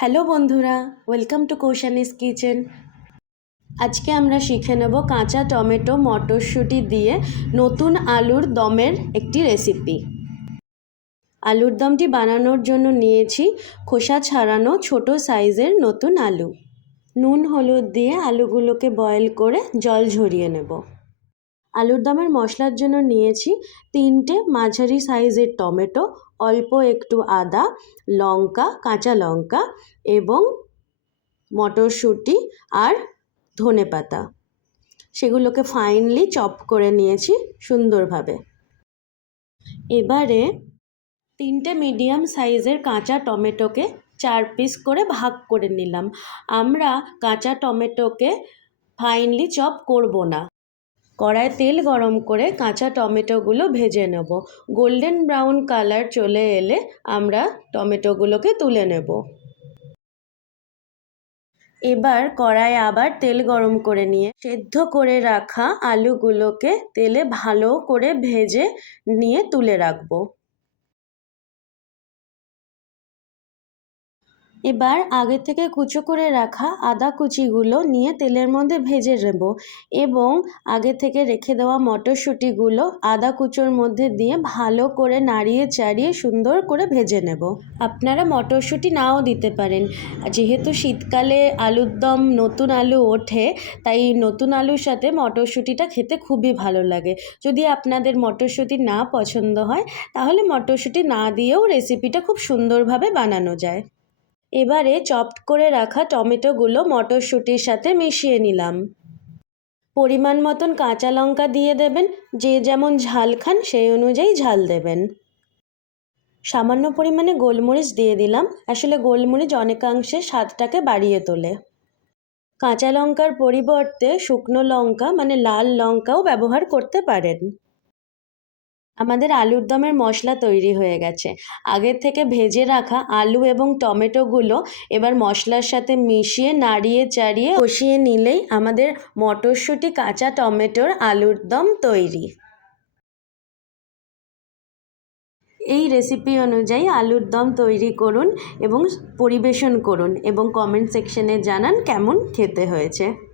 Hello বন্ধুরা, welcome to কৌশানিস kitchen. আজকে আমরা শিখে নেব কাঁচা টমেটো মটরশুঁটি দিয়ে নতুন আলুর দমের একটি রেসিপি। আলুর দমটি বানানোর জন্য নিয়েছি খোসা ছাড়ানো ছোট সাইজের নতুন আলু। নুন হলুদ দিয়ে আলুগুলোকে বয়েল করে জল ঝরিয়ে নেব। আলুর দমের মশলার জন্য নিয়েছি 3টে মাঝারি সাইজের টমেটো, অল্প একটু আদা, লঙ্কা, কাঁচা লঙ্কা এবং মটরশুঁটি আর ধনেপাতা। সেগুলোকে ফাইনলি চপ করে নিয়েছি সুন্দরভাবে। এবারে 3টে মিডিয়াম সাইজের কাঁচা টমেটোকে 4 পিস করে ভাগ করে নিলাম। আমরা কাঁচা টমেটোকে ফাইনলি চপ করব না। কড়ায় তেল গরম করে কাঁচা টমেটোগুলো ভেজে নেব। গোল্ডেন ব্রাউন কালার চলে এলে আমরা টমেটোগুলোকে তুলে নেব। এবার কড়ায় আবার তেল গরম করে নিয়ে সেদ্ধ করে রাখা আলুগুলোকে তেলে ভালো করে ভেজে নিয়ে তুলে রাখবো। এবার আগে থেকে কুচো করে রাখা আদা কুচিগুলো নিয়ে তেলের মধ্যে ভেজে নেব এবং আগে থেকে রেখে দেওয়া মটরশুঁটিগুলো আদা কুচোর মধ্যে দিয়ে ভালো করে নাড়িয়ে চাড়িয়ে সুন্দর করে ভেজে নেব। আপনারা মটরশুঁটি নাও দিতে পারেন। যেহেতু শীতকালে আলুর দম নতুন আলু ওঠে, তাই নতুন আলুর সাথে মটরশুঁটিটা খেতে খুবই ভালো লাগে। যদি আপনাদের মটরশুঁটি না পছন্দ হয় তাহলে মটরশুঁটি না দিয়েও রেসিপিটা খুব সুন্দরভাবে বানানো যায়। এবারে চপড করে রাখা টমেটোগুলো মটরশুঁটির সাথে মিশিয়ে নিলাম। পরিমাণ মতন কাঁচা লঙ্কা দিয়ে দেবেন, যে যেমন ঝাল খান সেই অনুযায়ী ঝাল দেবেন। সামান্য পরিমাণে গোলমরিচ দিয়ে দিলাম, আসলে গোলমরিচ অনেকাংশে স্বাদটাকে বাড়িয়ে তোলে। কাঁচা লঙ্কার পরিবর্তে শুকনো লঙ্কা মানে লাল লঙ্কাও ব্যবহার করতে পারেন। আমাদের আলুর দমের মশলা তৈরি হয়ে গেছে। আগের থেকে ভেজে রাখা আলু এবং টমেটোগুলো এবার মশলার সাথে মিশিয়ে নাড়িয়ে চাড়িয়ে কষিয়ে নিলেই আমাদের মটরশুঁটি কাঁচা টমেটোর আলুর দম তৈরি। এই রেসিপি অনুযায়ী আলুর দম তৈরি করুন এবং পরিবেশন করুন এবং কমেন্ট সেকশনে জানান কেমন খেতে হয়েছে।